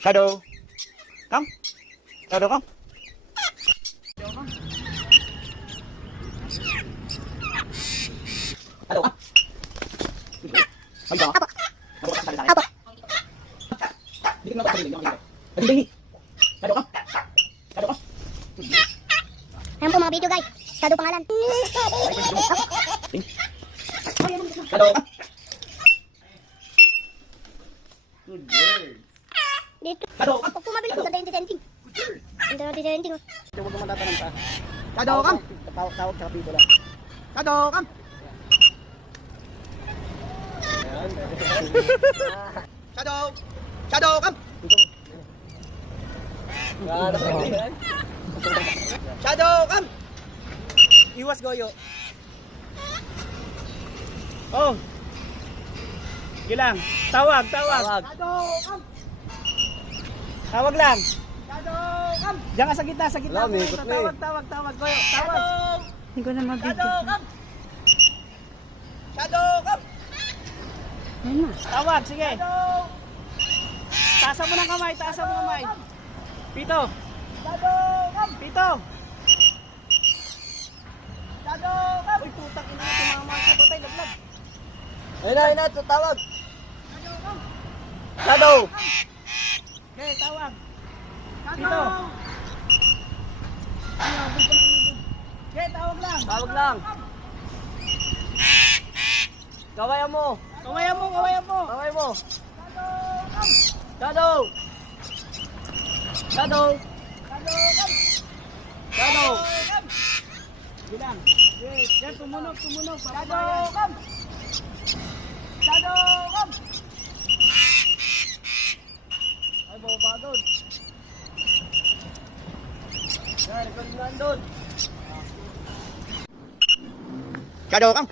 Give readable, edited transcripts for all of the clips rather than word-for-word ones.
Shadow. Come. Shadow, come. Shadow, come. Ay, Shadow. Apo. Hindi ko na kapatid. Hindi. Shadow, come. Shadow, come. Ayan po mga video guys. Shadow pangalan. Shadow, come. Good girl. Dito. Shadow, come. Pag pumabili ko, ganda yung desenting. Ganda yung desenting. Huwag naman tatanong ka. Shadow, come. Tawag sa kapito lang. Shadow, come. Shadow. Shadow, come. Shadow, come. Iwas goyo. Oh. Gilang. Tawag. Shadow, come. Tawag lang. Shadow, come. Diyan ka sa gitna. Tawag. Goyo. Tawag. Hindi ko na mabigyan. Shadow, come. Shadow, come. Ayan na. Tawag, sige. Shadow. Taasan mo ng kamay. Pito. Shadow, come. Pito. Shadow, come. Uy, putang ina na tumama ka. Patay, laglag. Ayun na, tawag. Shadow, come. Shadow. Okay, tawag. Pito. Okay, tawag lang. Tawag lang. Kawayan mo. Kawayan mo. Kaway mo. Shadow. Shadow. Shadow. Bilang. Yes, yan, tumunog. Shadow, come. Shadow, come. Ay, bababa doon. Yan, ikaw din nandun. Shadow, come.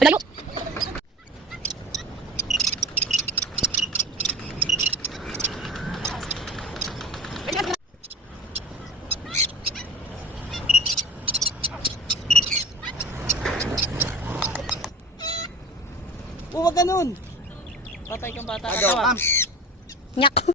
Layo. Huwag ganun. Patay kang bata. Shadow, Tawag. come.